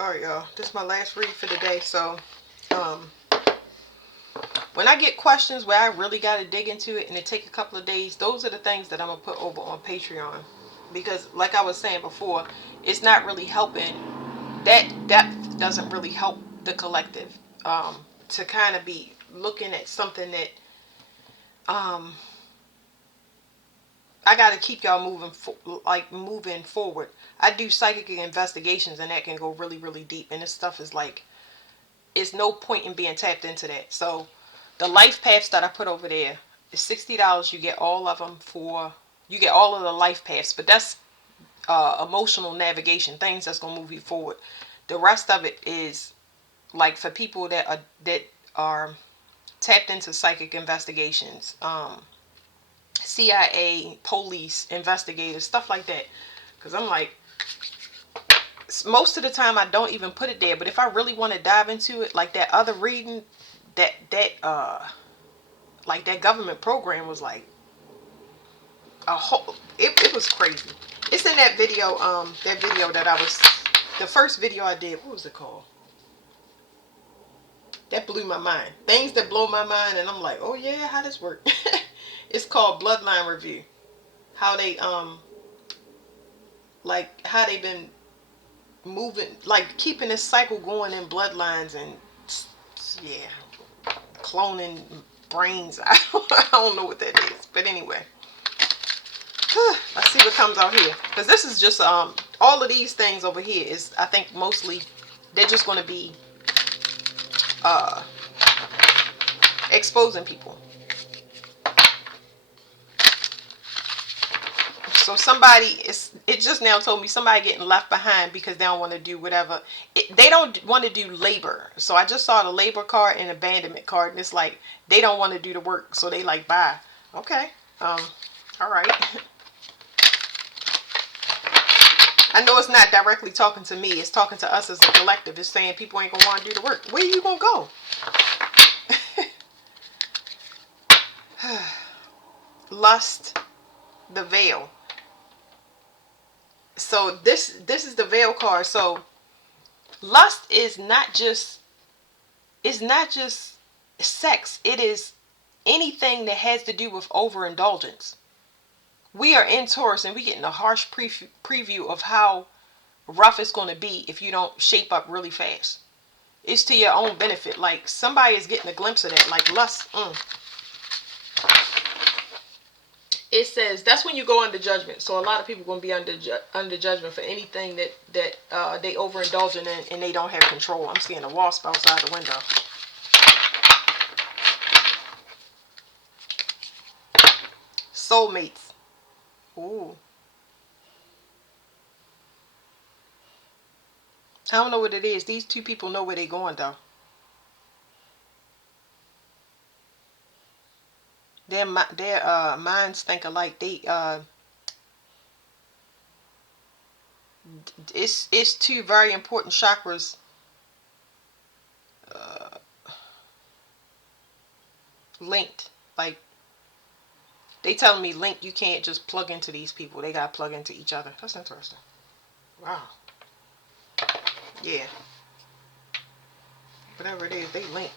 Alright, y'all. This is my last read for the day. So, um, when I get questions where I really got to dig into it and it take a couple of days, those are the things that I'm going to put over on Patreon. Because, like I was saying before, it's not really helping. That depth doesn't really help the collective. To kind of be looking at something that um, I got to keep y'all moving forward. I do psychic investigations and that can go really, really deep. And this stuff is like, it's no point in being tapped into that. So the life paths that I put over there is $60. You get all of them you get all of the life paths, but that's emotional navigation, things that's gonna move you forward. The rest of it is like for people that are tapped into psychic investigations, CIA, police, investigators, stuff like that. Because I'm like, most of the time I don't even put it there. But if I really want to dive into it, like that other reading, like that government program was like a whole. It was crazy. It's in that video. That video that I was, the first video I did. What was it called? That blew my mind. Things that blow my mind, and I'm like, oh yeah, how this work? It's called Bloodline Review. How they like how they been moving, like keeping this cycle going in bloodlines, and yeah, cloning brains. I don't know what that is, but anyway, let's see what comes out here. Because this is just all of these things over here is, I think, mostly they're just going to be uh exposing people. So it just now told me somebody getting left behind because they don't want to do whatever. They don't want to do labor. So I just saw the labor card and abandonment card, and it's like they don't want to do the work, so they like bye. Okay, all right. I know it's not directly talking to me. It's talking to us as a collective. It's saying people ain't gonna want to do the work. Where are you gonna go? Lust, the veil. So this is the veil card. So lust is not just, it's not just sex. It is anything that has to do with overindulgence. We are in Taurus and we getting a harsh preview of how rough it's going to be if you don't shape up really fast. It's to your own benefit. Like somebody is getting a glimpse of that. Like lust. It says that's when you go under judgment. So a lot of people going to be under judgment for anything that they overindulge in and they don't have control. I'm seeing a wasp outside the window. Soulmates. Ooh. I don't know what it is. These two people know where they're going though. Their minds think alike. It's two very important chakras uh, linked. Like they telling me linked. You can't just plug into these people. They gotta plug into each other. That's interesting. Wow. Yeah. Whatever it is, they link.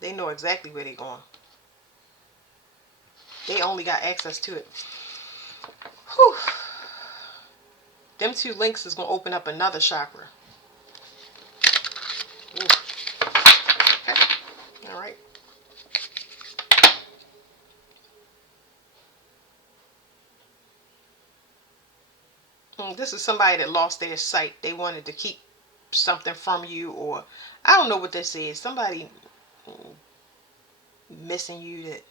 They know exactly where they're going. They only got access to it. Whew. Them two links is gonna open up another chakra. Ooh. Okay. All right. This is somebody that lost their sight. They wanted to keep something from you, or I don't know what this is. Somebody missing you that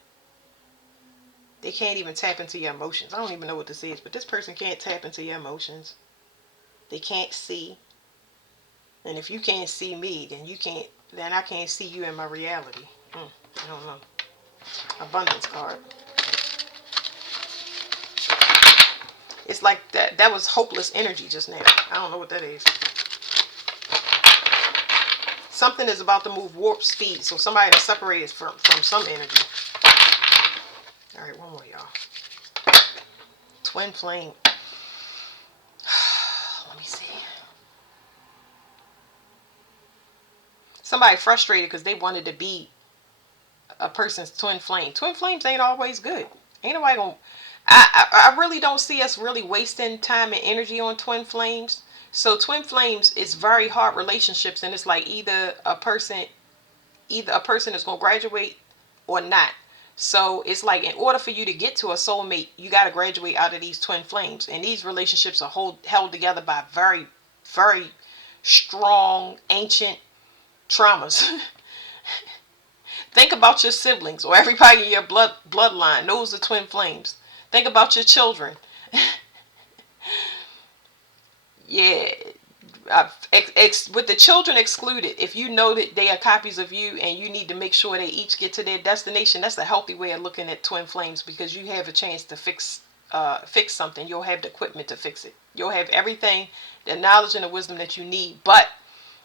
they can't even tap into your emotions. I don't even know what this is, but this person can't tap into your emotions. They can't see. And if you can't see me, then I can't see you in my reality. I don't know. Abundance card. It's like that was hopeless energy just now. I don't know what that is. Something is about to move warp speed, so somebody is separated from some energy. All right, one more, y'all. Twin flame. Let me see. somebody frustrated because they wanted to be a person's twin flame. Twin flames ain't always good. Ain't nobody gonna. I really don't see us really wasting time and energy on twin flames. So twin flames is very hard relationships, and it's like either a person is gonna graduate or not. So it's like in order for you to get to a soulmate, you got to graduate out of these twin flames, and these relationships are held together by very, very strong ancient traumas. Think about your siblings or everybody in your bloodline. Those are twin flames. Think about your children. Yeah, with the children excluded, if you know that they are copies of you and you need to make sure they each get to their destination, that's a healthy way of looking at twin flames, because you have a chance to fix something. You'll have the equipment to fix it. You'll have everything, the knowledge and the wisdom that you need. But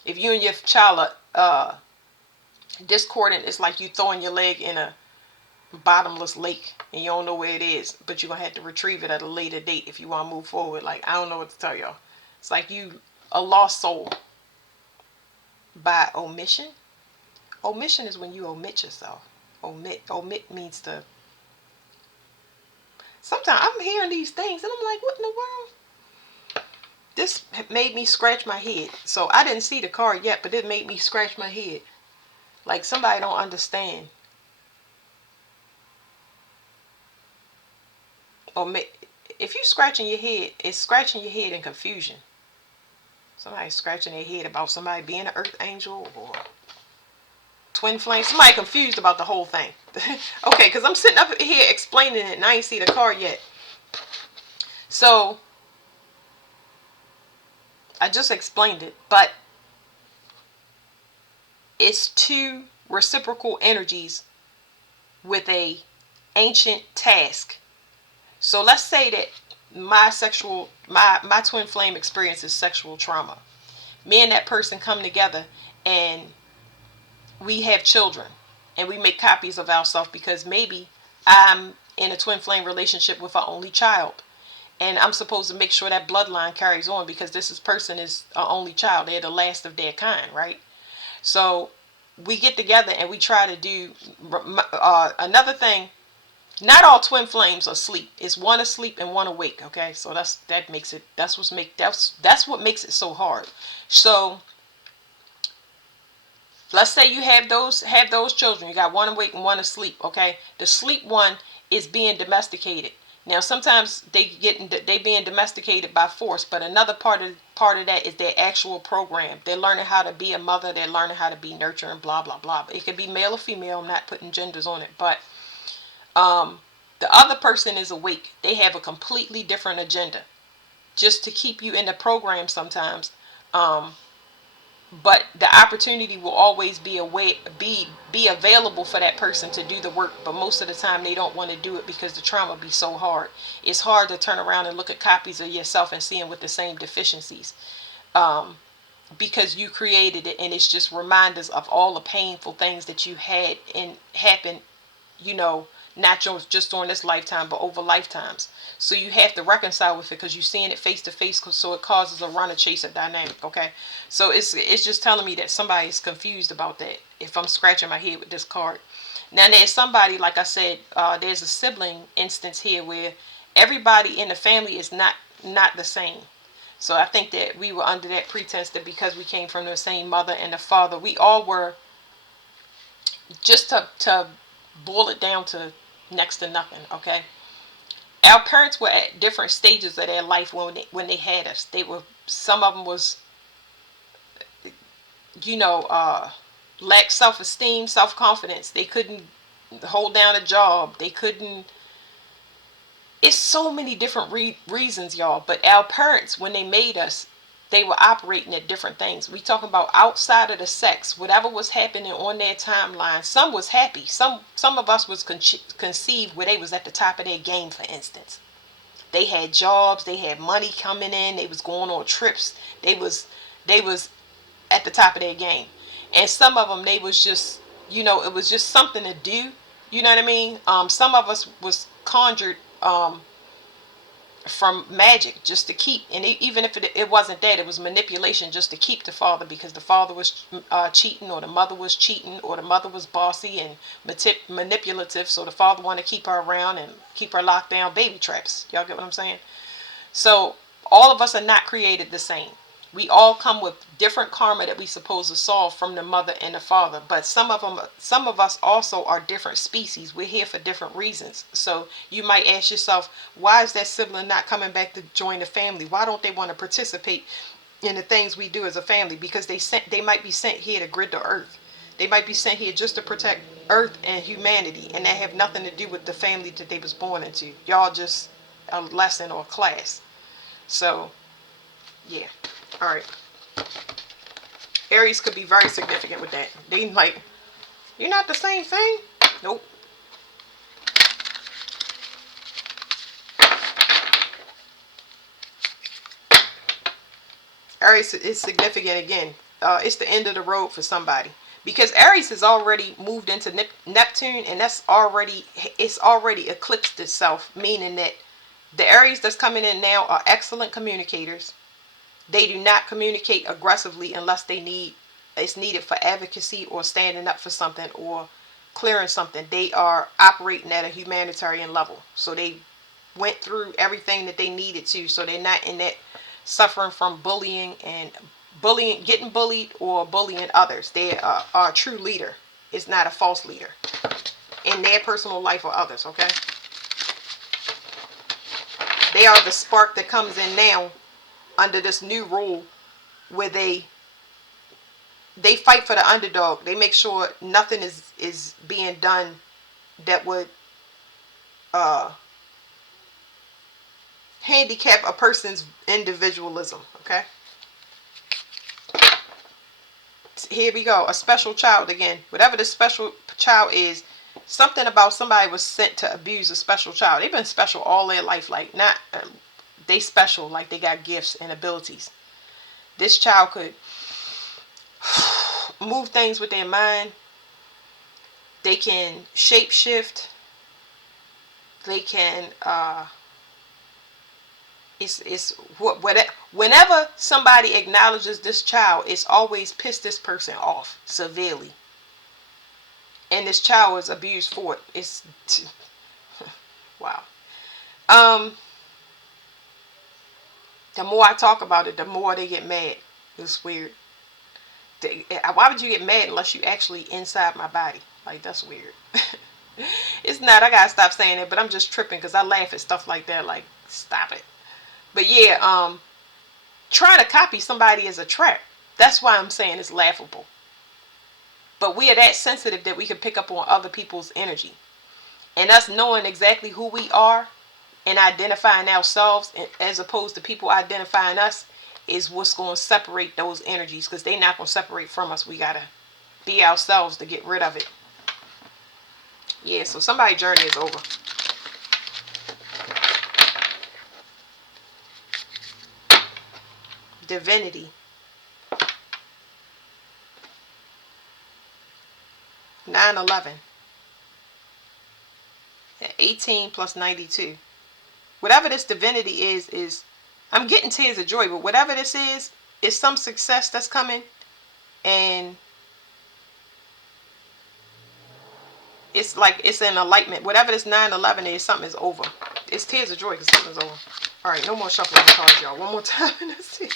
if you and your child are discordant, it's like you throwing your leg in a bottomless lake and you don't know where it is, but you're gonna have to retrieve it at a later date if you want to move forward. Like, I don't know what to tell y'all. It's like you a lost soul by omission. Omission is when you omit yourself. Omit means to. Sometimes I'm hearing these things and I'm like, what in the world? This made me scratch my head. So I didn't see the card yet, but it made me scratch my head. Like somebody don't understand. If you scratching your head, it's scratching your head in confusion. Somebody's scratching their head about somebody being an earth angel or twin flame. Somebody confused about the whole thing. Okay, because I'm sitting up here explaining it and I ain't see the card yet. So I just explained it, but it's two reciprocal energies with a ancient task. So let's say that my twin flame experiences sexual trauma. Me and that person come together and we have children and we make copies of ourselves, because maybe I'm in a twin flame relationship with an only child and I'm supposed to make sure that bloodline carries on, because this person is an only child. They're the last of their kind, right? So we get together and we try to do another thing. Not all twin flames are asleep. It's one asleep and one awake. Okay, so that's what makes it so hard. So let's say you have those children. You got one awake and one asleep. Okay, the sleep one is being domesticated. Now sometimes they being domesticated by force, but another part of that is their actual program. They're learning how to be a mother. They're learning how to be nurturing. Blah blah blah. It could be male or female. I'm not putting genders on it, but the other person is awake. They have a completely different agenda, just to keep you in the program sometimes. But the opportunity will always be available for that person to do the work. But most of the time they don't want to do it because the trauma be so hard. It's hard to turn around and look at copies of yourself and see them with the same deficiencies. Because you created it, and it's just reminders of all the painful things that you had and happened, not just during this lifetime, but over lifetimes. So you have to reconcile with it because you're seeing it face to face. So it causes a runner chaser dynamic. Okay, so it's just telling me that somebody is confused about that. If I'm scratching my head with this card, now there's somebody, like I said, there's a sibling instance here where everybody in the family is not the same. So I think that we were under that pretense that because we came from the same mother and the father, we all were, just to boil it down to next to nothing. Okay, our parents were at different stages of their life when they had us. Some of them was, lack self-esteem, self-confidence. They couldn't hold down a job. They couldn't. It's so many different reasons, y'all. But our parents, when they made us, they were operating at different things. We talking about outside of the sex, whatever was happening on their timeline. Some was happy. Some of us was conceived where they was at the top of their game. For instance, they had jobs, they had money coming in, they was going on trips. They was at the top of their game. And some of them, they was just, it was just something to do. You know what I mean? Some of us was conjured from magic, just to keep, and even if it wasn't that, it was manipulation just to keep the father, because the father was cheating, or the mother was cheating, or the mother was bossy and manipulative, so the father wanted to keep her around and keep her locked down. Baby traps. Y'all get what I'm saying? So all of us are not created the same. We all come with different karma that we supposed to solve from the mother and the father. But some of us also are different species. We're here for different reasons. So you might ask yourself, why is that sibling not coming back to join the family? Why don't they want to participate in the things we do as a family? Because they might be sent here to grid the earth. They might be sent here just to protect earth and humanity, and that have nothing to do with the family that they was born into. Y'all just a lesson or a class. So, yeah. All right. Aries could be very significant with that. They like, you're not the same thing. Nope. Aries is significant again. It's the end of the road for somebody, because Aries has already moved into Neptune, and it's already eclipsed itself, meaning that the Aries that's coming in now are excellent communicators. They do not communicate aggressively unless it's needed for advocacy or standing up for something or clearing something. They are operating at a humanitarian level. So they went through everything that they needed to. So they're not in that suffering from getting bullied or bullying others. They are a true leader. It's not a false leader in their personal life or others. Okay. They are the spark that comes in now under this new rule, where they fight for the underdog. They make sure nothing is being done that would handicap a person's individualism. Okay. Here we go. A special child again. Whatever the special child is, something about somebody was sent to abuse a special child. They've been special all their life. Like, not they special, like they got gifts and abilities. This child could move things with their mind. They can shape shift. They can whenever somebody acknowledges this child, it's always pissed this person off severely, and this child is abused for it. It's wow. The more I talk about it, the more they get mad. It's weird. Why would you get mad unless you actually inside my body? Like, that's weird. It's not. I gotta stop saying it, but I'm just tripping because I laugh at stuff like that. Like, stop it. But yeah, trying to copy somebody is a trap. That's why I'm saying it's laughable. But we are that sensitive that we can pick up on other people's energy, and us knowing exactly who we are and identifying ourselves as opposed to people identifying us is what's going to separate those energies, because they're not going to separate from us. We got to be ourselves to get rid of it. Yeah, so somebody's journey is over. Divinity. 9/11. 18 plus 92. Whatever this divinity is I'm getting tears of joy, but whatever this is some success that's coming, and it's like it's an enlightenment. Whatever this 9/11 is, something is over. It's tears of joy because something's over. All right, no more shuffling the cards, y'all. One more time. Let's see.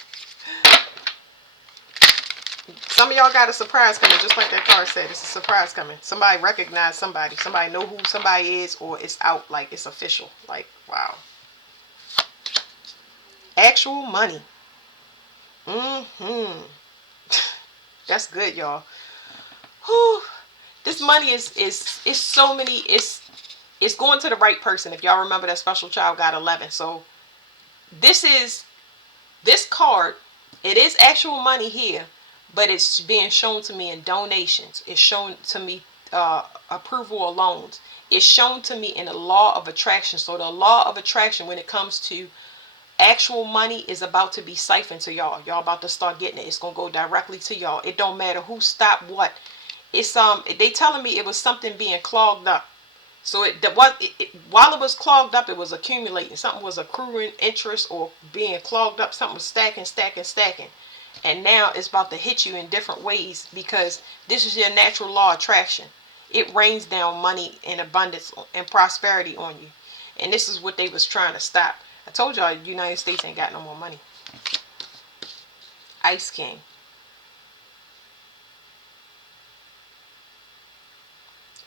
Some of y'all got a surprise coming, just like that card said. It's a surprise coming. Somebody recognize somebody. Somebody know who somebody is, or it's out, like it's official. Like, wow. Actual money. That's good, y'all. Whew. This money is so many. It's going to the right person. If y'all remember, that special child got 11. So this card. It is actual money here, but it's being shown to me in donations. It's shown to me approval of loans. It's shown to me in the law of attraction. So the law of attraction, when it comes to actual money, is about to be siphoned to y'all. Y'all about to start getting it. It's gonna go directly to y'all. It don't matter who stopped what. It's they telling me it was something being clogged up. So while it was clogged up, it was accumulating. Something was accruing interest or being clogged up. Something was stacking, stacking, stacking. And now it's about to hit you in different ways because this is your natural law of attraction. It rains down money in abundance and prosperity on you. And this is what they was trying to stop. I told y'all the United States ain't got no more money. Ice King.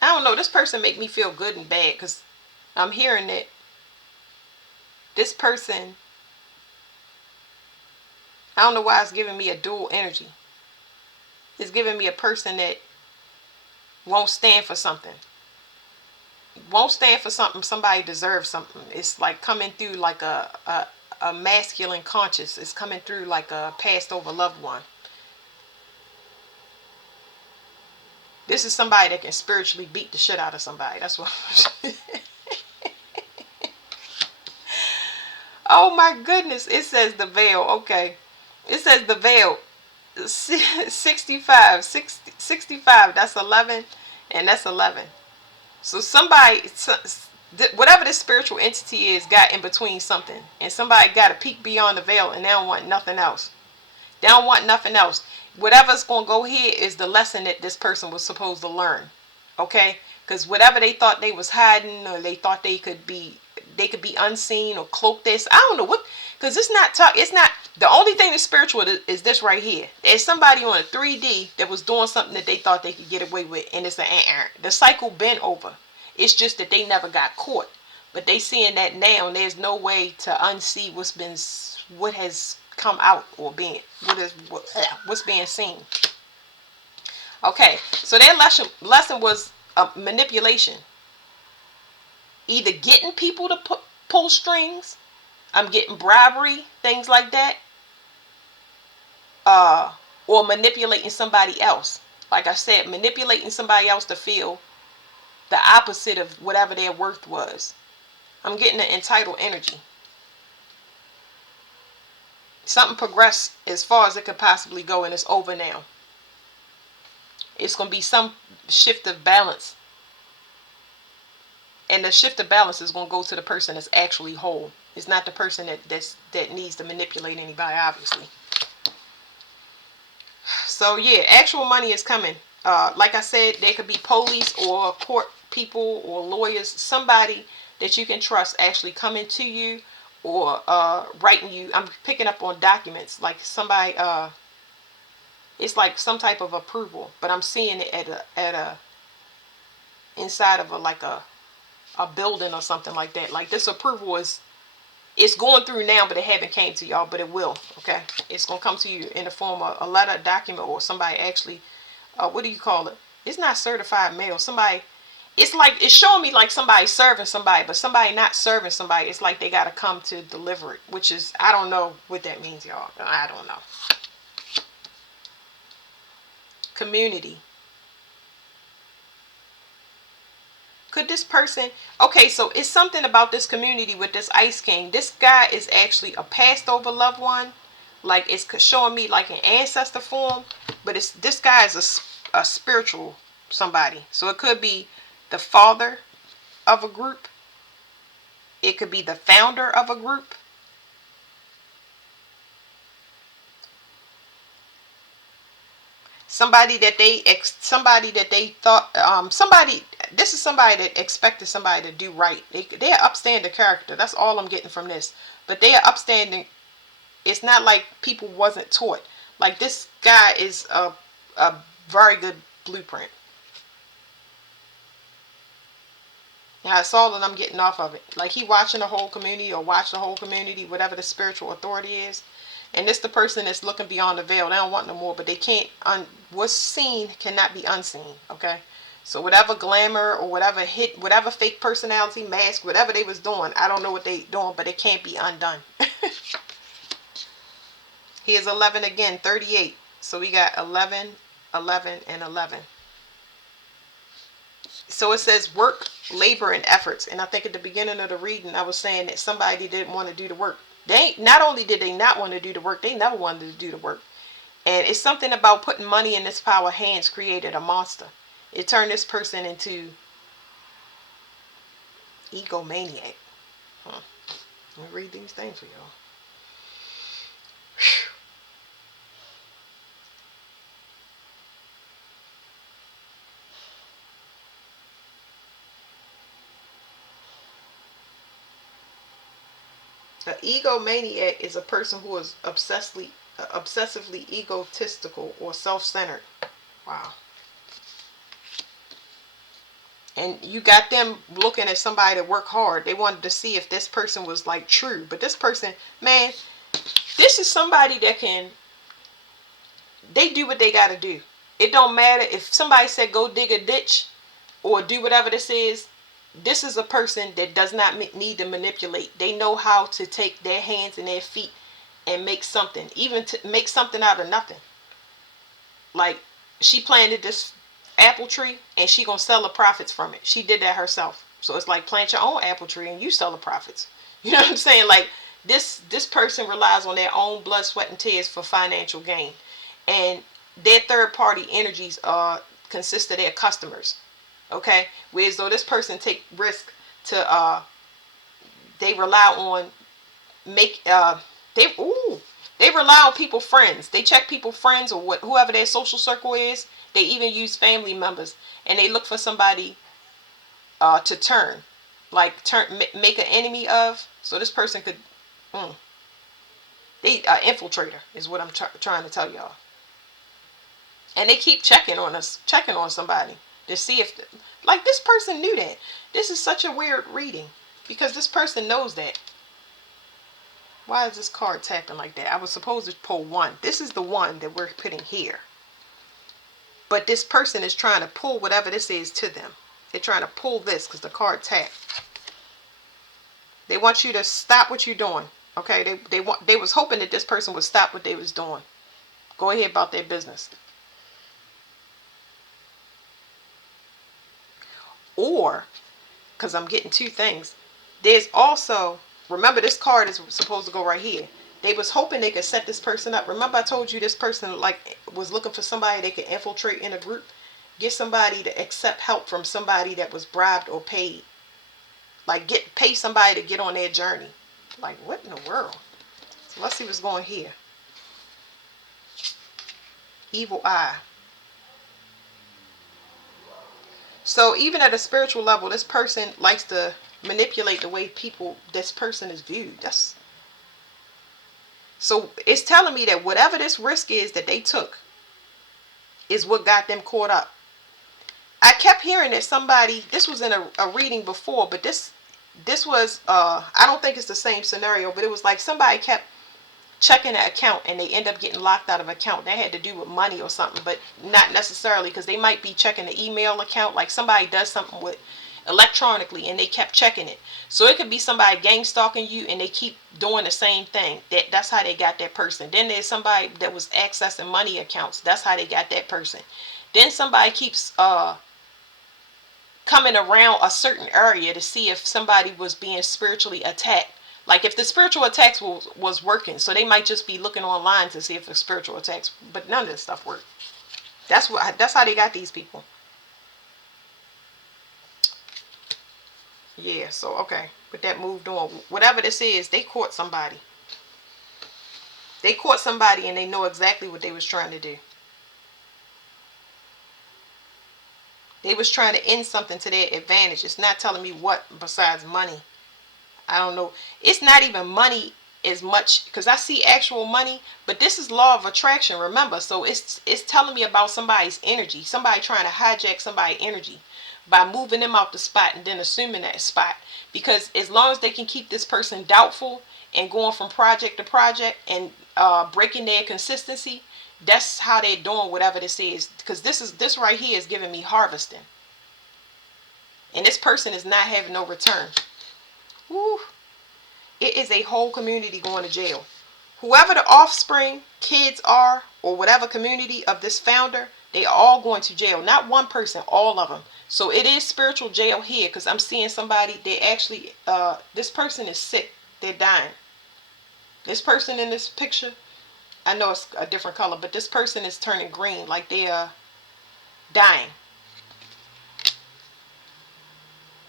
I don't know. This person make me feel good and bad because I'm hearing that this person, I don't know why it's giving me a dual energy. It's giving me a person that won't stand for something. Won't stand for something. Somebody deserves something. It's like coming through like a masculine conscious. It's coming through like a passed over loved one. This is somebody that can spiritually beat the shit out of somebody. That's what. Oh my goodness. It says the veil. Okay. It says the veil. 65. 65. That's 11. And that's 11. So somebody, whatever this spiritual entity is, got in between something. And somebody got to peek beyond the veil and they don't want nothing else. They don't want nothing else. Whatever's going to go here is the lesson that this person was supposed to learn. Okay? Because whatever they thought they was hiding, or they thought they could be unseen or cloak this. I don't know what, because it's not the only thing that's spiritual is this right here. There's somebody on a 3D that was doing something that they thought they could get away with, and it's the cycle been over. It's just that they never got caught. But they seeing that now, and there's no way to unsee what has come out or what's being seen. Okay, so their lesson was manipulation. Either getting people to pull strings, I'm getting bribery, things like that, or manipulating somebody else. Like I said, manipulating somebody else to feel the opposite of whatever their worth was. I'm getting an entitled energy. Something progressed as far as it could possibly go, and it's over now. It's going to be some shift of balance. And the shift of balance is going to go to the person that's actually whole. It's not the person that needs to manipulate anybody, obviously. So yeah, actual money is coming. Like I said, there could be police or court people or lawyers, somebody that you can trust actually coming to you or writing you. I'm picking up on documents like somebody. It's like some type of approval, but I'm seeing it at a inside of a building or something like that. Like this approval it's going through now, but it haven't came to y'all, but it will. Okay, it's gonna come to you in the form of a letter, document, or somebody actually. What do you call it? It's not certified mail. Somebody. It's like it's showing me like somebody serving somebody, but somebody not serving somebody. It's like they gotta come to deliver it, which is I don't know what that means, y'all. I don't know. Community. Could this person, okay, so it's something about this community with this Ice King. This guy is actually a passed over loved one. Like it's showing me like an ancestor form, but this guy is a spiritual somebody. So it could be the father of a group. It could be the founder of a group. Somebody that they thought this is somebody that expected somebody to do right. They are upstanding character. That's all I'm getting from this. But they are upstanding. It's not like people wasn't taught. Like this guy is a very good blueprint. Now that's all that I'm getting off of it. Like he watching the whole community or watch the whole community, whatever the spiritual authority is. And this the person that's looking beyond the veil. They don't want no more, but they can't. What's seen cannot be unseen. Okay, so whatever glamour or whatever whatever fake personality mask, whatever they was doing, I don't know what they doing, but it can't be undone. Here's 11 again, 38. So we got 11, 11, and 11. So it says work, labor, and efforts. And I think at the beginning of the reading, I was saying that somebody didn't want to do the work. Not only did they not want to do the work, they never wanted to do the work. And it's something about putting money in this power hands created a monster. It turned this person into Egomaniac. Huh. Let me read these things for y'all. An egomaniac is a person who is obsessively egotistical or self-centered. Wow. And you got them looking at somebody that work hard. They wanted to see if this person was like true. But this person, man, this is somebody that they do what they got to do. It don't matter if somebody said go dig a ditch or do whatever this is. This is a person that does not need to manipulate. They know how to take their hands and their feet and make something, even to make something out of nothing. Like, she planted this apple tree and she gonna sell the profits from it. She did that herself. So it's like, plant your own apple tree and you sell the profits. You know what I'm saying? Like, this person relies on their own blood, sweat, and tears for financial gain. And their third party energies consist of their customers. Okay? Whereas though this person take risk to they rely on make they rely on people friends. They check people friends or whoever their social circle is. They even use family members, and they look for somebody to make an enemy of, so this person could they infiltrator is what I'm trying to tell y'all. And they keep checking on somebody to see if like this person knew that. This is such a weird reading because this person knows that. Why is this card tapping like that? I was supposed to pull one. This is the one that we're putting here. But this person is trying to pull whatever this is to them. They're trying to pull this because the card tapped. They want you to stop what you're doing. Okay, they was hoping that this person would stop what they was doing. Go ahead about their business. Or, because I'm getting two things, there's also, remember this card is supposed to go right here. They was hoping they could set this person up. Remember I told you this person like was looking for somebody they could infiltrate in a group. Get somebody to accept help from somebody that was bribed or paid. Like pay somebody to get on their journey. Like what in the world? So let's see what's going here. Evil eye. So even at a spiritual level, this person likes to manipulate the way this person is viewed. So it's telling me that whatever this risk is that they took is what got them caught up. I kept hearing that somebody, this was in a reading before, but this was, I don't think it's the same scenario, but it was like somebody kept checking an account and they end up getting locked out of account. That had to do with money or something, but not necessarily, because they might be checking the email account. Like somebody does something with electronically and they kept checking it. So it could be somebody gang stalking you and they keep doing the same thing. That's how they got that person. Then there's somebody that was accessing money accounts. That's how they got that person. Then somebody keeps coming around a certain area to see if somebody was being spiritually attacked. Like if the spiritual attacks was working, so they might just be looking online to see if the spiritual attacks, but none of this stuff worked. That's how they got these people. Yeah, so okay, but that moved on. Whatever this is, they caught somebody. They caught somebody and they know exactly what they was trying to do. They was trying to end something to their advantage. It's not telling me what besides money. I don't know. It's not even money as much because I see actual money, but this is law of attraction, remember? So it's telling me about somebody's energy. Somebody trying to hijack somebody's energy by moving them out the spot and then assuming that spot. Because as long as they can keep this person doubtful and going from project to project and breaking their consistency, that's how they're doing whatever this is. Because this right here is giving me harvesting. And this person is not having no return. Woo. It is a whole community going to jail. Whoever the offspring, kids are, or whatever community of this founder, they are all going to jail. Not one person, all of them. So it is spiritual jail here because I'm seeing somebody, they actually, this person is sick. They're dying. This person in this picture, I know it's a different color, but this person is turning green like they are dying.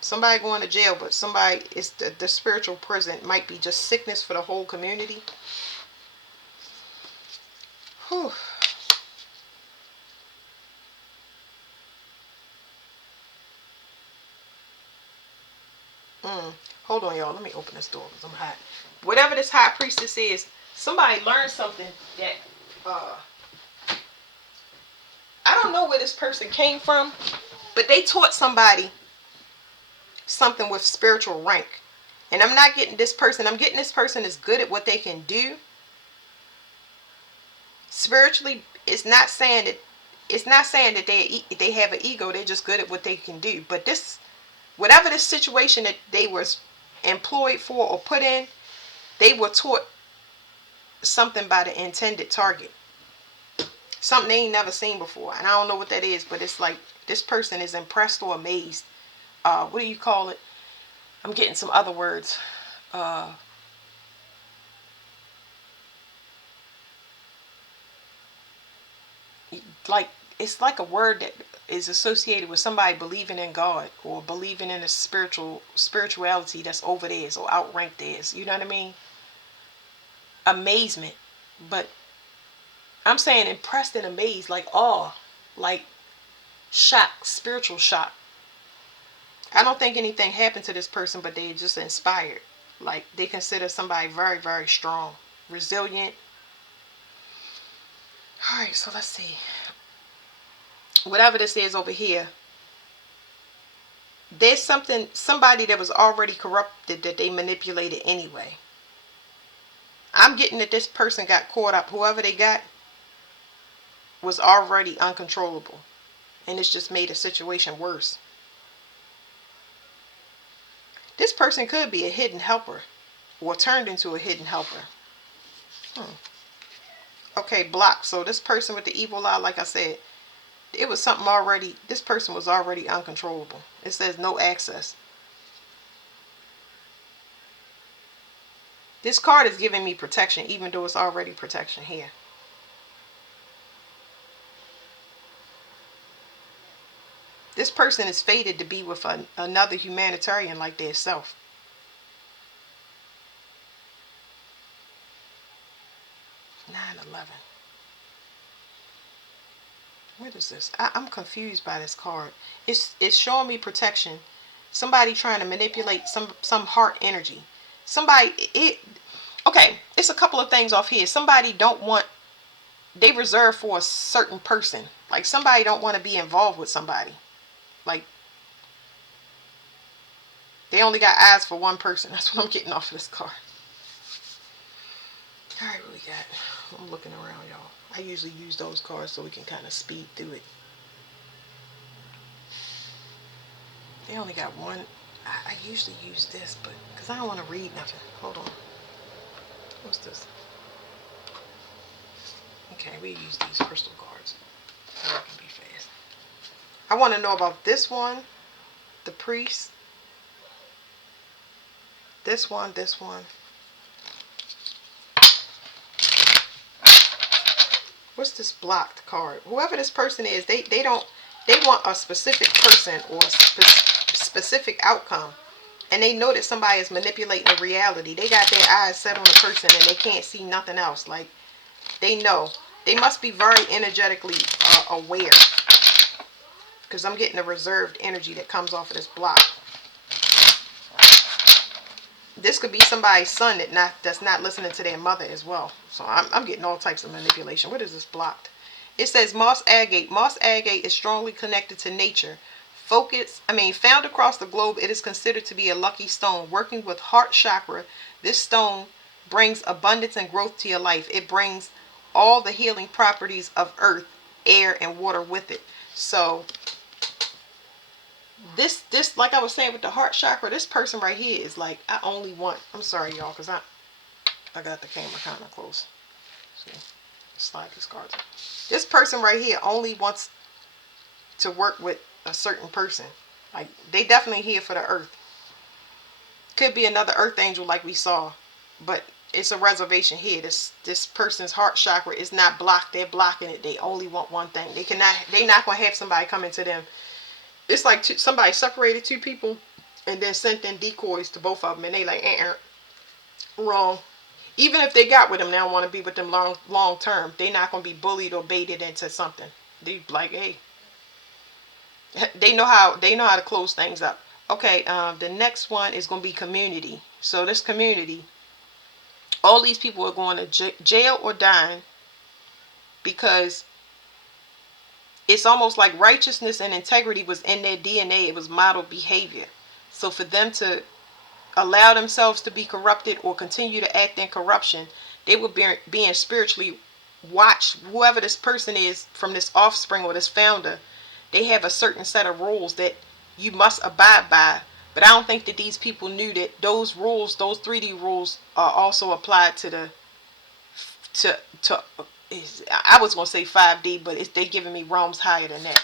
Somebody going to jail, but somebody is the spiritual prison might be just sickness for the whole community. Whew. Hold on, y'all. Let me open this door because I'm hot. Whatever this high priestess is, somebody learned something that I don't know where this person came from, but they taught somebody something with spiritual rank. And I'm not getting this person. I'm getting this person is good at what they can do. Spiritually, it's not saying that they have an ego. They're just good at what they can do. But this, whatever this situation that they was employed for or put in, they were taught something by the intended target. Something they ain't never seen before. And I don't know what that is, but it's like this person is impressed or amazed. What do you call it? I'm getting some other words. Like, it's like a word that is associated with somebody believing in God or believing in a spirituality that's over theirs or outranked theirs. You know what I mean? Amazement. But I'm saying impressed and amazed, like awe, like shock, spiritual shock. I don't think anything happened to this person, but they just inspired. Like, they consider somebody very, very strong, resilient. All right, so let's see. Whatever this is over here, there's somebody that was already corrupted that they manipulated anyway. I'm getting that this person got caught up. Whoever they got was already uncontrollable. And it's just made the situation worse. This person could be a hidden helper or turned into a hidden helper. Okay, blocked. So this person with the evil eye, like I said, it was something already, this person was already uncontrollable. It says no access. This card is giving me protection, even though it's already protection here. This person is fated to be with another humanitarian like their self. What is this? I'm confused by this card. It's showing me protection. Somebody trying to manipulate some heart energy. Okay, it's a couple of things off here. Somebody don't want, they reserve for a certain person. Like, somebody don't want to be involved with somebody. Like, they only got eyes for one person. That's what I'm getting off of this card. All right, what we got? I'm looking around, y'all. I usually use those cards so we can kind of speed through it. They only got one. I usually use this, but because I don't want to read nothing. Hold on. What's this? Okay, we use these crystal cards. So I can be fast. I want to know about this one, the priest. This one. What's this blocked card? Whoever this person is, they want a specific person or specific outcome. And they know that somebody is manipulating the reality. They got their eyes set on a person and they can't see nothing else. Like, they know. They must be very energetically aware. Because I'm getting a reserved energy that comes off of this block. This could be somebody's son that's not listening to their mother as well. So I'm getting all types of manipulation. What is this blocked? It says moss agate. Moss agate is strongly connected to nature. Found across the globe, it is considered to be a lucky stone. Working with heart chakra, this stone brings abundance and growth to your life. It brings all the healing properties of earth, air, and water with it. So this like I was saying with the heart chakra, this person right here is like, I'm sorry y'all, because I got the camera kind of close. See, slide these cards. This person right here only wants to work with a certain person. Like, they definitely here for the earth. Could be another earth angel like we saw, but it's a reservation here. This person's heart chakra is not blocked. They're blocking it. They only want one thing. They're not gonna have somebody come into them. It's like somebody separated two people and then sent in decoys to both of them, and they like, wrong. Even if they got with them, they don't want to be with them long term. They're not gonna be bullied or baited into something. They like, hey, they know how to close things up. Okay, the next one is gonna be community. So this community, all these people are going to jail or dying because it's almost like righteousness and integrity was in their DNA. It was modeled behavior. So for them to allow themselves to be corrupted or continue to act in corruption, they were being spiritually watched. Whoever this person is from this offspring or this founder, they have a certain set of rules that you must abide by. But I don't think that these people knew that those rules, those 3D rules, are also applied to the to I was gonna say 5D, but they giving me realms higher than that.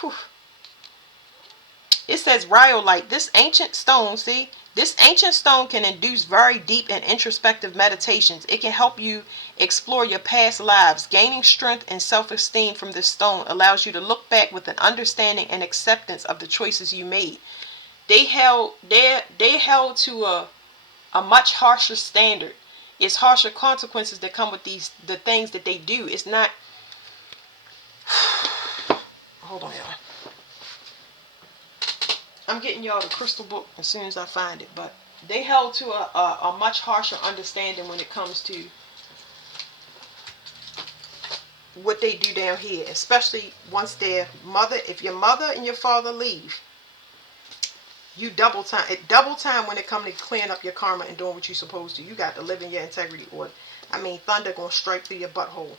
Whew. It says rhyolite. This ancient stone, see, this ancient stone can induce very deep and introspective meditations. It can help you explore your past lives. Gaining strength and self-esteem from this stone allows you to look back with an understanding and acceptance of the choices you made. They held to a much harsher standard. It's harsher consequences that come with the things that they do. It's not. Hold on, y'all. I'm getting y'all the crystal book as soon as I find it, but they held to a much harsher understanding when it comes to what they do down here, especially once their mother, if your mother and your father leave, you double time when it comes to clearing up your karma and doing what you're supposed to. You got to live in your integrity, or I mean, thunder gonna strike through your butthole.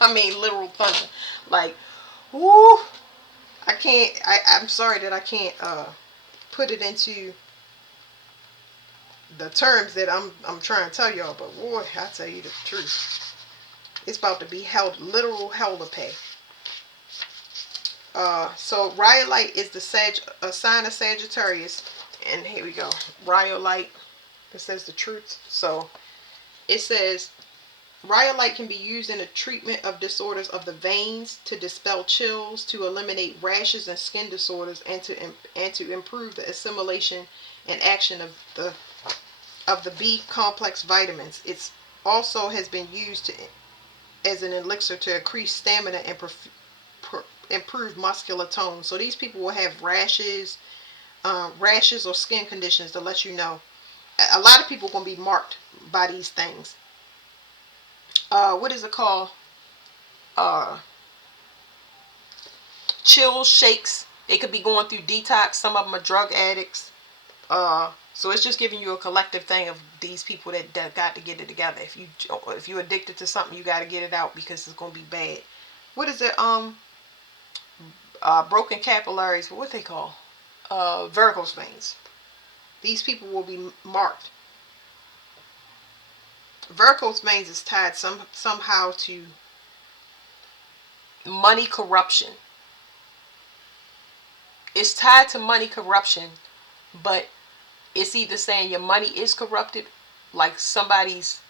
I mean, literal thunder. Like, whoo! I can't. I'm sorry that I can't put it into the terms that I'm trying to tell y'all. But boy, I tell you the truth, it's about to be literal hell to pay. So rhyolite is the sign of Sagittarius, and here we go. Rhyolite. It says the truth. So it says rhyolite can be used in the treatment of disorders of the veins, to dispel chills, to eliminate rashes and skin disorders, and to improve the assimilation and action of the B complex vitamins. It's also has been used as an elixir to increase stamina and improve muscular tone. So these people will have rashes or skin conditions, to let you know. A lot of people are going to be marked by these things. What is it called? Chills, shakes. They could be going through detox. Some of them are drug addicts. So it's just giving you a collective thing of these people that got to get it together. If you're addicted to something, you got to get it out because it's going to be bad. What is it? Broken capillaries. What they call? Varicose veins. These people will be marked. Varicose veins is tied somehow to money corruption. It's tied to money corruption, but it's either saying your money is corrupted, like somebody's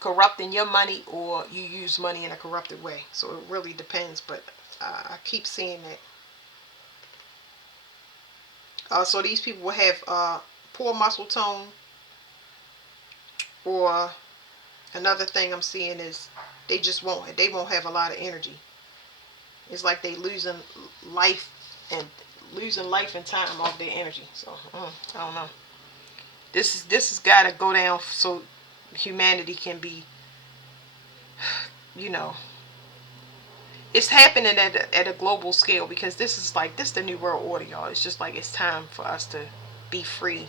corrupting your money, or you use money in a corrupted way. So it really depends, but I keep seeing that. So these people will have poor muscle tone, or another thing I'm seeing is they won't have a lot of energy. It's like they losing life and time off their energy. So I don't know. This has got to go down so humanity can be, it's happening at a global scale, because this is the new world order, y'all. It's just like it's time for us to be free,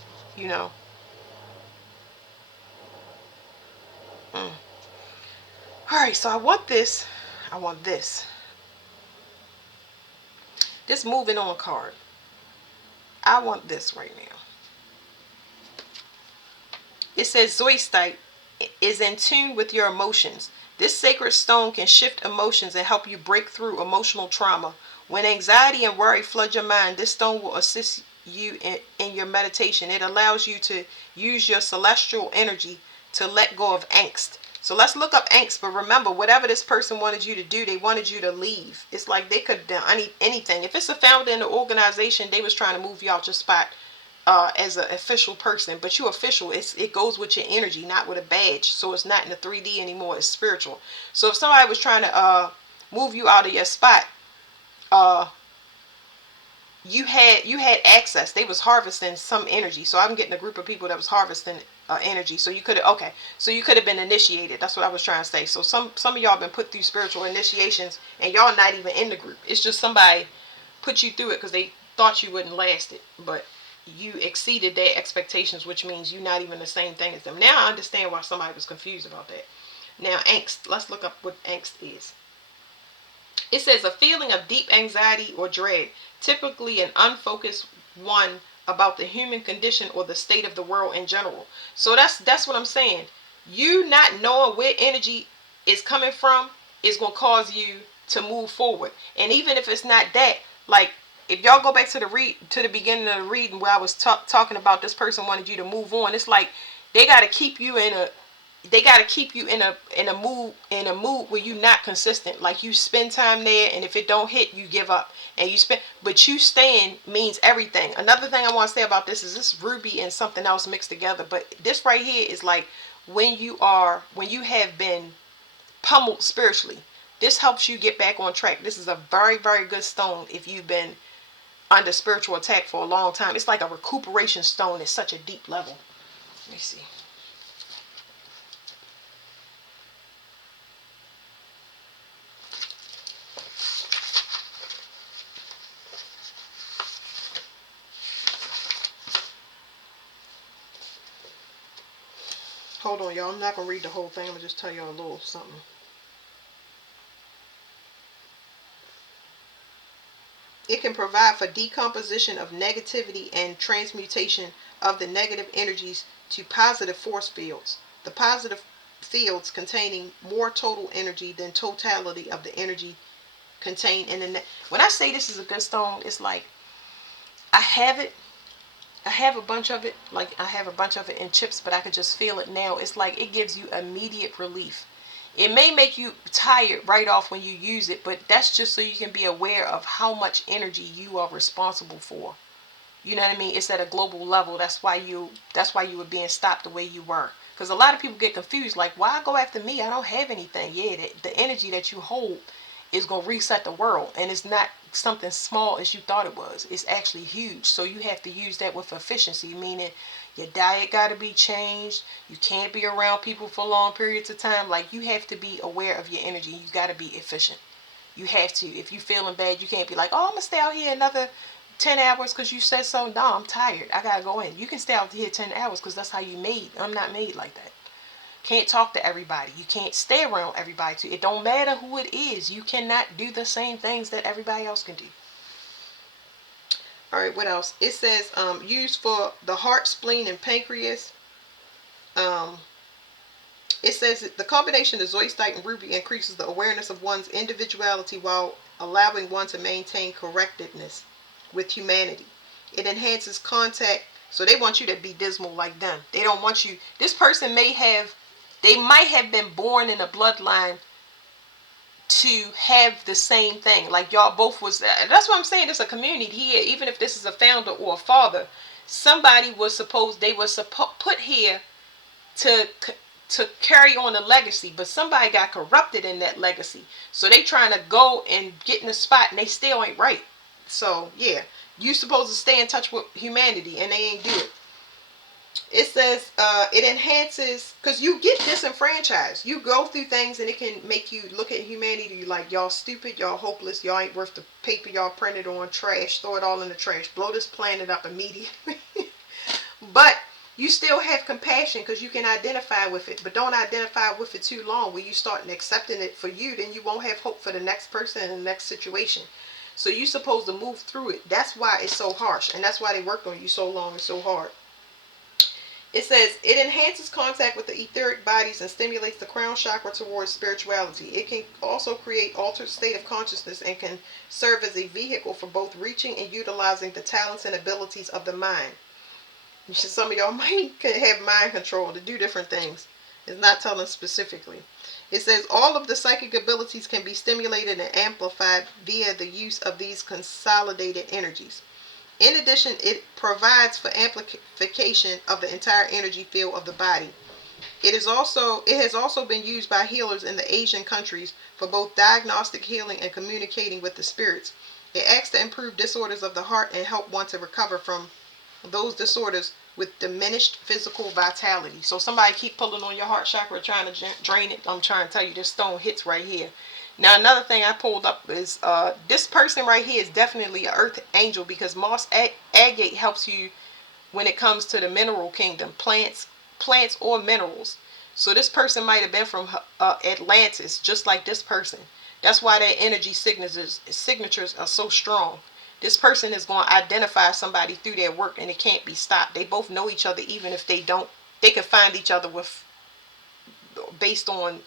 Mm. Alright, so I want this. This moving on card. I want this right now. It says zoistite is in tune with your emotions. This sacred stone can shift emotions and help you break through emotional trauma. When anxiety and worry flood your mind, this stone will assist you in your meditation. It allows you to use your celestial energy to let go of angst. So let's look up angst. But remember, whatever this person wanted you to do, they wanted you to leave. It's like they could have done anything. If it's a founder in the organization, they was trying to move you out your spot as an official person. But you official, it goes with your energy, not with a badge. So it's not in the 3D anymore. It's spiritual. So if somebody was trying to move you out of your spot, uh, you had access. They was harvesting some energy. So I'm getting a group of people that was harvesting energy. So you could have So you could have been initiated. That's what I was trying to say. So some of y'all been put through spiritual initiations, and y'all not even in the group. It's just somebody put you through it because they thought you wouldn't last it, but you exceeded their expectations, which means you're not even the same thing as them. Now I understand why somebody was confused about that. Now angst. Let's look up what angst is. It says a feeling of deep anxiety or dread, typically an unfocused one about the human condition or the state of the world in general. So that's what I'm saying. You not knowing where energy is coming from is going to cause you to move forward. And even if it's not that, like if y'all go back to the beginning of the reading where I was talking about this person wanted you to move on, it's like they got to keep you in a mood where you're not consistent. Like you spend time there, and if it don't hit, you give up. And but you staying means everything. Another thing I want to say about this is this ruby and something else mixed together. But this right here is like when you have been pummeled spiritually. This helps you get back on track. This is a very, very good stone if you've been under spiritual attack for a long time. It's like a recuperation stone at such a deep level. Let me see. Hold on, y'all. I'm not going to read the whole thing. I'm going to just tell y'all a little something. It can provide for decomposition of negativity and transmutation of the negative energies to positive force fields. The positive fields containing more total energy than totality of the energy contained in the When I say this is a good stone, it's like I have it. I have a bunch of it. Like I have a bunch of it in chips, but I could just feel it now. It's like it gives you immediate relief. It may make you tired right off when you use it, but that's just so you can be aware of how much energy you are responsible for. You know what I mean? It's at a global level. That's why you were being stopped the way you were. Because a lot of people get confused, like, why go after me? I don't have anything. Yeah, the energy that you hold is going to reset the world. And it's not something small as you thought it was. It's actually huge. So you have to use that with efficiency, meaning your diet got to be changed. You can't be around people for long periods of time. Like, you have to be aware of your energy. You got to be efficient. You have to. If you're feeling bad, you can't be like, oh, I'm going to stay out here another 10 hours because you said so. No, I'm tired. I got to go in. You can stay out here 10 hours because that's how you made. I'm not made like that. Can't talk to everybody. You can't stay around everybody too. It don't matter who it is. You cannot do the same things that everybody else can do. All right, what else? It says used for the heart, spleen, and pancreas. Um, it says that the combination of zoistite and ruby increases the awareness of one's individuality while allowing one to maintain correctedness with humanity. It enhances contact. So they want you to be dismal like them. They don't want you. This person they might have been born in a bloodline to have the same thing. Like y'all both was. That's what I'm saying. It's a community here. Even if this is a founder or a father, somebody was supposed. They were put here to carry on a legacy, but somebody got corrupted in that legacy. So they trying to go and get in a spot, and they still ain't right. So yeah, you supposed to stay in touch with humanity, and they ain't do it. It says it enhances, because you get disenfranchised. You go through things and it can make you look at humanity like y'all stupid, y'all hopeless, y'all ain't worth the paper y'all printed on, trash, throw it all in the trash, blow this planet up immediately. But you still have compassion because you can identify with it, but don't identify with it too long. When you start accepting it for you, then you won't have hope for the next person and the next situation. So you're supposed to move through it. That's why it's so harsh, and that's why they worked on you so long and so hard. It says it enhances contact with the etheric bodies and stimulates the crown chakra towards spirituality. It can also create altered state of consciousness and can serve as a vehicle for both reaching and utilizing the talents and abilities of the mind. Some of y'all might have mind control to do different things. It's not telling specifically. It says all of the psychic abilities can be stimulated and amplified via the use of these consolidated energies. In addition, it provides for amplification of the entire energy field of the body. It has also been used by healers in the Asian countries for both diagnostic healing and communicating with the spirits. It acts to improve disorders of the heart and help one to recover from those disorders with diminished physical vitality. So somebody keep pulling on your heart chakra trying to drain it. I'm trying to tell you, this stone hits right here. Now another thing I pulled up is this person right here is definitely an earth angel, because moss agate helps you when it comes to the mineral kingdom, plants or minerals. So this person might have been from Atlantis, just like this person. That's why their energy signatures are so strong. This person is going to identify somebody through their work, and it can't be stopped. They both know each other, even if they don't. They can find each other with based on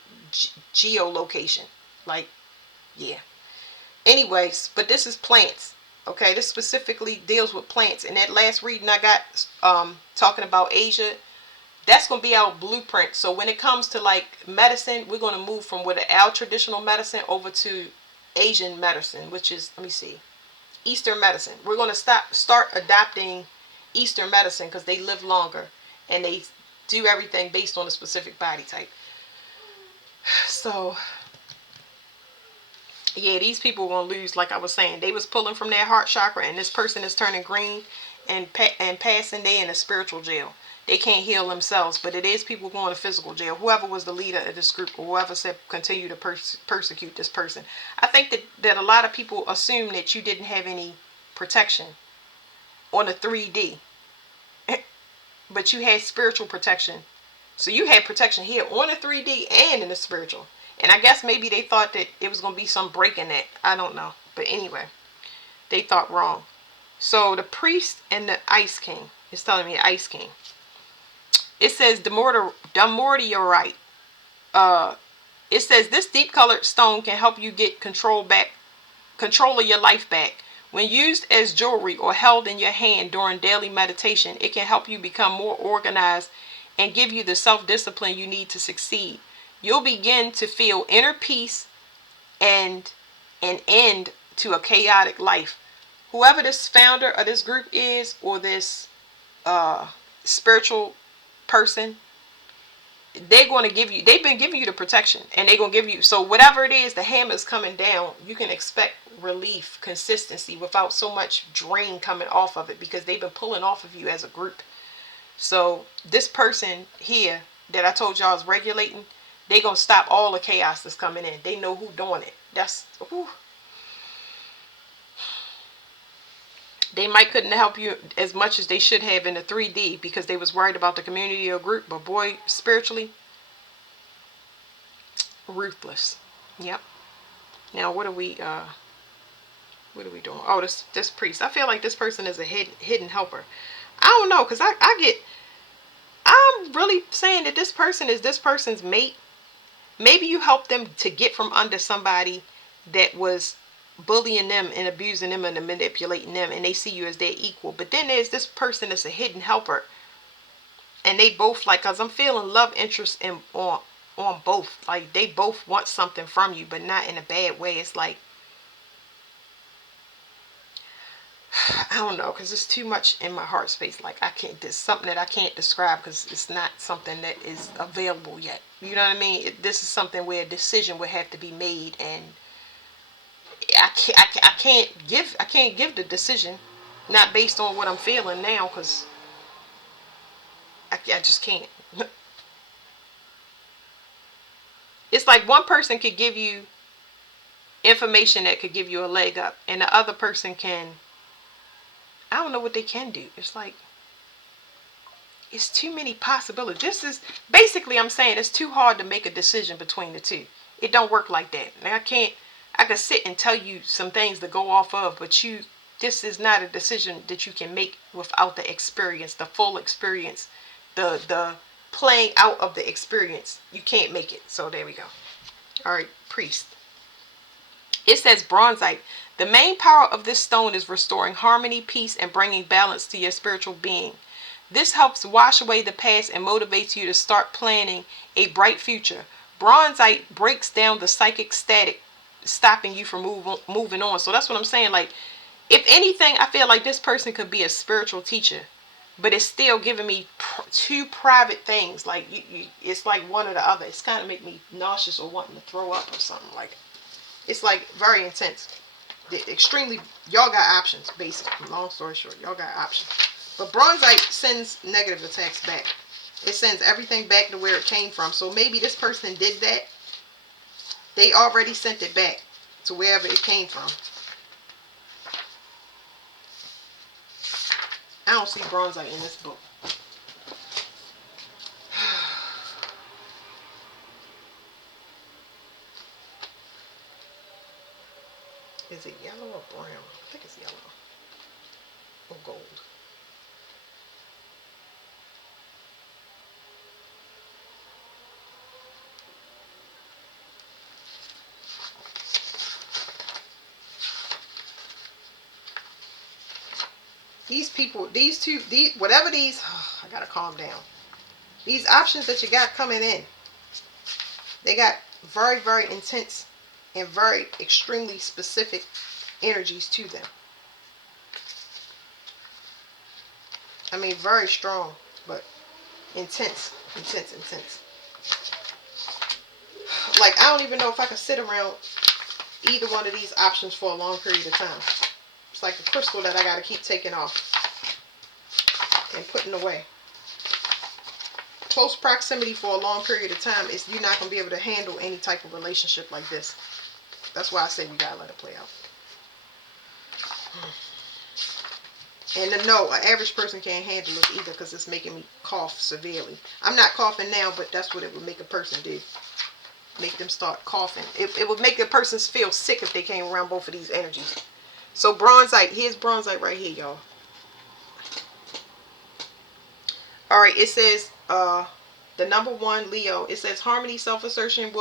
geolocation. Like, yeah. Anyways, but this is plants. Okay, this specifically deals with plants. And that last reading I got talking about Asia, that's going to be our blueprint. So when it comes to like medicine, we're going to move from our traditional medicine over to Asian medicine, which is, let me see, Eastern medicine. We're going to start adopting Eastern medicine because they live longer and they do everything based on a specific body type. So yeah, these people are going to lose. Like I was saying, they was pulling from their heart chakra, and this person is turning green and passing. They in a spiritual jail. They can't heal themselves, but it is people going to physical jail. Whoever was the leader of this group, or whoever said continue to persecute this person. I think that a lot of people assume that you didn't have any protection on a 3D, but you had spiritual protection. So you had protection here on a 3D and in the spiritual. And I guess maybe they thought that it was going to be some break in that. I don't know. But anyway, they thought wrong. So the priest and the ice king is telling me the ice king. It says Dumortierite. It says this deep colored stone can help you get control of your life back. When used as jewelry or held in your hand during daily meditation, it can help you become more organized and give you the self-discipline you need to succeed. You'll begin to feel inner peace and an end to a chaotic life. Whoever this founder of this group is, or this spiritual person, they're going to give you, they've been giving you the protection, and they're going to give you, so whatever it is, the hammer's coming down, you can expect relief, consistency, without so much drain coming off of it, because they've been pulling off of you as a group. So this person here that I told y'all is regulating, they gonna stop all the chaos that's coming in. They know who doing it. That's whew. They might couldn't help you as much as they should have in the 3D because they was worried about the community or group, but boy, spiritually, ruthless. Yep. Now what are we doing? Oh, this priest. I feel like this person is a hidden helper. I don't know, because I'm really saying that this person is this person's mate. Maybe you helped them to get from under somebody that was bullying them and abusing them and manipulating them, and they see you as their equal. But then there's this person that's a hidden helper, and they both, like, cause I'm feeling love interest on both. Like, they both want something from you, but not in a bad way. It's like, I don't know, because it's too much in my heart space. Like, I can't, there's something that I can't describe because it's not something that is available yet. You know what I mean? This is something where a decision would have to be made, and I can't give the decision, not based on what I'm feeling now, because I just can't. It's like one person could give you information that could give you a leg up, and the other person can, I don't know what they can do. It's like, it's too many possibilities. This is basically, I'm saying it's too hard to make a decision between the two. It don't work like that. Now, I can sit and tell you some things to go off of, but this is not a decision that you can make without the experience, the full experience, the playing out of the experience. You can't make it. So there we go. All right, priest. It says bronzite. The main power of this stone is restoring harmony, peace, and bringing balance to your spiritual being. This helps wash away the past and motivates you to start planning a bright future. Bronzite breaks down the psychic static, stopping you from moving on. So that's what I'm saying. Like, if anything, I feel like this person could be a spiritual teacher, but it's still giving me two private things. Like, it's like one or the other. It's kind of make me nauseous or wanting to throw up or something. Like, it's like very intense. Extremely, y'all got options, basically. Long story short, y'all got options. But Bronzite sends negative attacks back. It sends everything back to where it came from. So maybe this person did that. They already sent it back to wherever it came from. I don't see Bronzite in this book. Is it yellow or brown? I think it's yellow. Or gold. These people, whatever these, I gotta calm down. These options that you got coming in, they got very, very intense and very extremely specific energies to them. I mean, very strong, but intense. Like, I don't even know if I could sit around either one of these options for a long period of time. It's like a crystal that I got to keep taking off and putting away. Close proximity for a long period of time is you're not going to be able to handle any type of relationship like this. That's why I say we got to let it play out. And no, an average person can't handle it either because it's making me cough severely. I'm not coughing now, but that's what it would make a person do. Make them start coughing. It would make a person feel sick if they came around both of these energies. So Bronzite, here's Bronzite right here, y'all. Alright, it says, the number 1, Leo, it says harmony, self-assertion,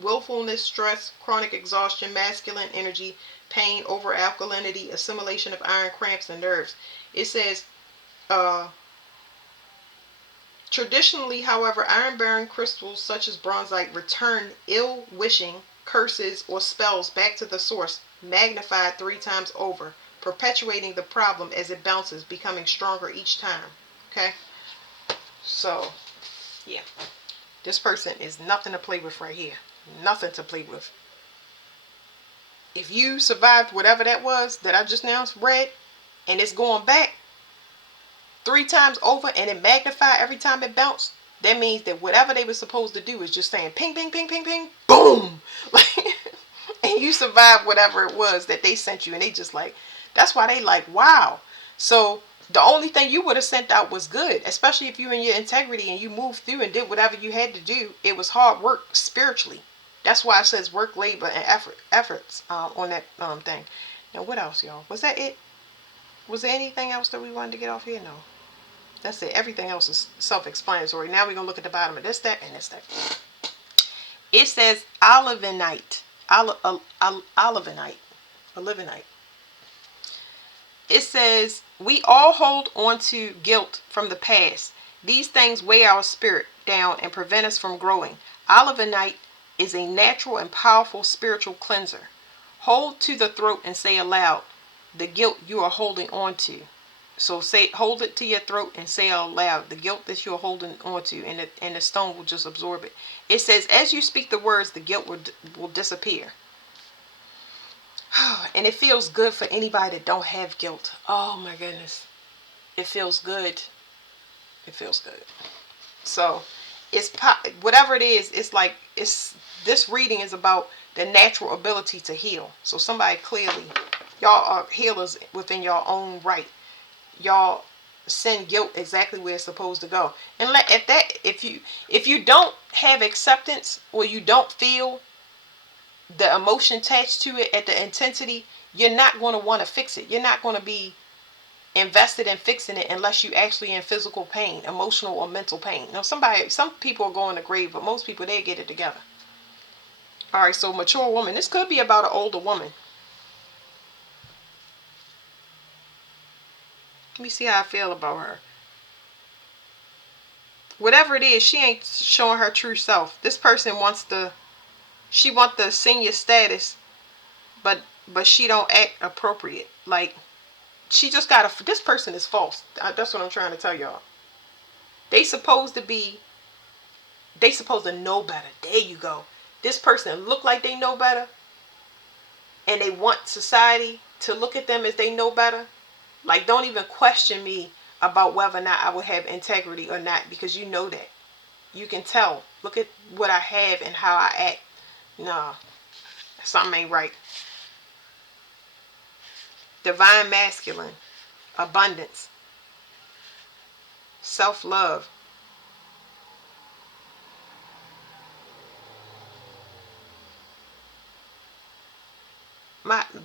willfulness, stress, chronic exhaustion, masculine energy, pain, over-alkalinity, assimilation of iron, cramps, and nerves. It says, traditionally, however, iron-bearing crystals such as Bronzite return ill-wishing, curses, or spells back to the source, magnified 3 times over, perpetuating the problem as it bounces, becoming stronger each time. Okay? So, yeah. This person is nothing to play with right here. Nothing to play with. If you survived whatever that was that I just now read, and it's going back 3 times over and it magnified every time it bounced, that means that whatever they were supposed to do is just saying ping, ping, ping, ping, ping, boom. And you survived whatever it was that they sent you, and they just like, that's why they like, wow. So the only thing you would have sent out was good, especially if you in your integrity and you moved through and did whatever you had to do. It was hard work spiritually. That's why it says work, labor, and efforts on that thing. Now, what else, y'all? Was that it? Was there anything else that we wanted to get off here? No. That's it. Everything else is self-explanatory. Now we're going to look at the bottom of this deck and this deck. It says olivenite. Olivenite. It says, we all hold on to guilt from the past. These things weigh our spirit down and prevent us from growing. Olivenite is a natural and powerful spiritual cleanser. Hold to the throat and say aloud the guilt you are holding on to. So hold it to your throat and say out loud the guilt that you're holding on to, and the stone will just absorb it. It says, as you speak the words, the guilt will disappear. And it feels good for anybody that don't have guilt. Oh my goodness. It feels good. It feels good. So it's whatever it is, it's like, this reading is about the natural ability to heal. So somebody clearly, y'all are healers within your own right. Y'all send guilt exactly where it's supposed to go. And if you don't have acceptance, or you don't feel the emotion attached to it at the intensity, you're not going to want to fix it. You're not going to be invested in fixing it unless you actually in physical pain, emotional or mental pain. Now some people are going to grave, but most people, they get it together. All right, so mature woman. This could be about an older woman. Let me see how I feel about her. Whatever it is, she ain't showing her true self. This person wants she want the senior status, but she don't act appropriate. Like, she just got this person is false. That's what I'm trying to tell y'all. They supposed to be, they supposed to know better. There you go. This person look like they know better, and they want society to look at them as they know better. Like, don't even question me about whether or not I will have integrity or not, because you know that. You can tell. Look at what I have and how I act. No, something ain't right. Divine masculine, abundance, self-love.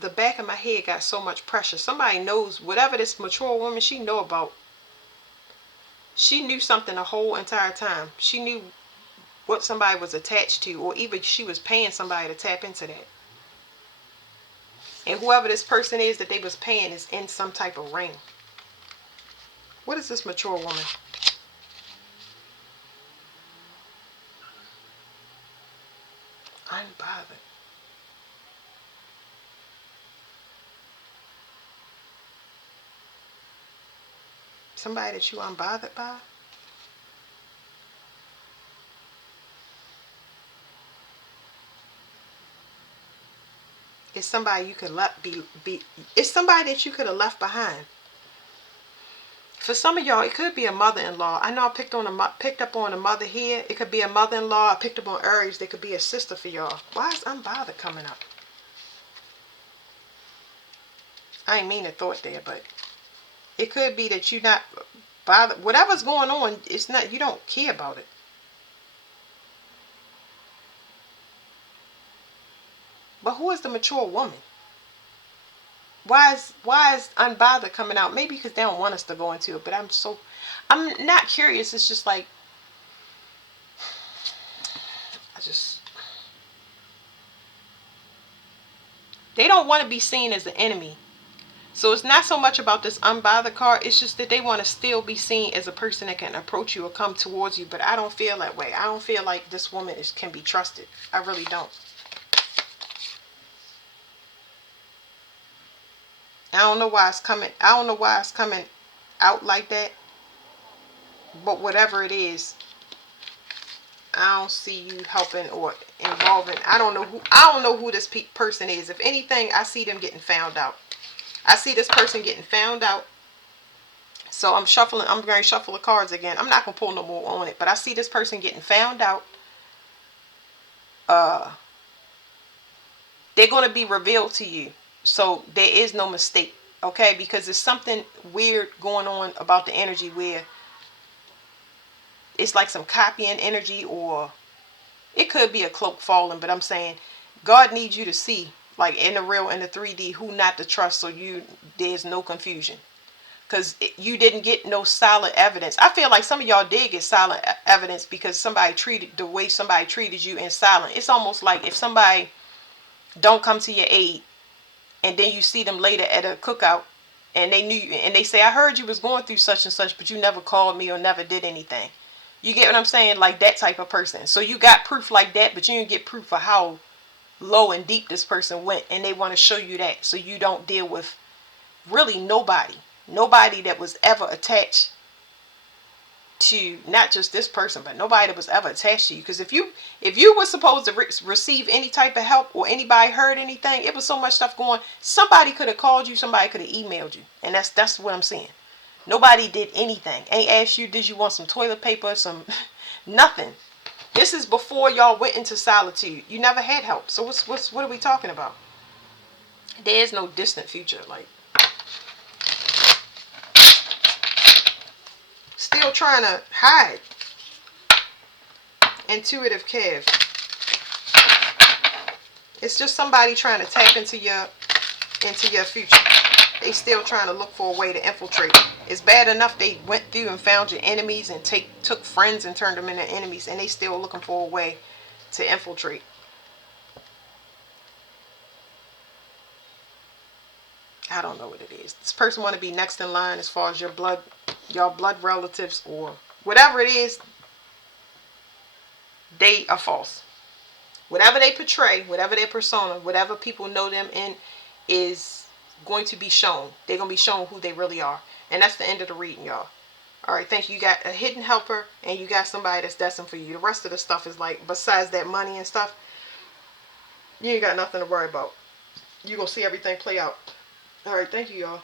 The back of my head got so much pressure. Somebody knows whatever this mature woman, she know about. She knew something the whole entire time. She knew what somebody was attached to, or even she was paying somebody to tap into that. And whoever this person is that they was paying is in some type of ring. What is this mature woman? Unbothered. Somebody that you unbothered by? It's somebody you could it's somebody that you could have left behind. For some of y'all, it could be a mother-in-law. I know I picked up on a mother here. It could be a mother-in-law. I picked up on Aries. They could be a sister for y'all. Why is unbothered coming up? I ain't mean to throw it there, but it could be that you're not bothered. Whatever's going on, it's not, you don't care about it. But who is the mature woman? Why is unbothered coming out? Maybe because they don't want us to go into it, but I'm not curious. It's just like, they don't want to be seen as the enemy. So it's not so much about this unbothered card. It's just that they want to still be seen as a person that can approach you or come towards you. But I don't feel that way. I don't feel like this woman can be trusted. I really don't. I don't know why it's coming. I don't know why it's coming out like that. But whatever it is, I don't see you helping or involving. I don't know who this person is. If anything, I see them getting found out. I see this person getting found out. So I'm going to shuffle the cards again. I'm not going to pull no more on it, but I see this person getting found out. They're going to be revealed to you. So there is no mistake, okay? Because there's something weird going on about the energy where it's like some copying energy, or it could be a cloak falling, but I'm saying God needs you to see, like in the real, in the 3D, who not to trust, so there's no confusion. Because you didn't get no solid evidence. I feel like some of y'all did get solid evidence because the way somebody treated you in silence. It's almost like if somebody don't come to your aid, and then you see them later at a cookout, and they say, I heard you was going through such and such, but you never called me or never did anything. You get what I'm saying? Like that type of person. So you got proof like that, but you didn't get proof of how low and deep this person went, and they want to show you that so you don't deal with really nobody that was ever attached to not just this person, but nobody that was ever attached to you. Because if you were supposed to receive any type of help, or anybody heard anything, it was so much stuff going. Somebody could have called you, somebody could have emailed you, and that's what I'm saying. Nobody did anything. Ain't asked you, did you want some toilet paper, some nothing. This is before y'all went into solitude. You never had help. So what are we talking about? There is no distant future. Like, still trying to hide. Intuitive Kev. It's just somebody trying to tap into your future. They still trying to look for a way to infiltrate. It's bad enough they went through and found your enemies and took friends and turned them into enemies, and they still looking for a way to infiltrate. I don't know what it is. This person want to be next in line as far as your blood relatives or whatever it is. they are false. Whatever they portray, whatever their persona, whatever people know them in, is going to be shown. They're going to be shown who they really are. And that's the end of the reading, y'all. All right, thank you. You got a hidden helper, and you got somebody that's destined for you. The rest of the stuff is like, besides that money and stuff, you ain't got nothing to worry about. You're going to see everything play out. All right, thank you, y'all.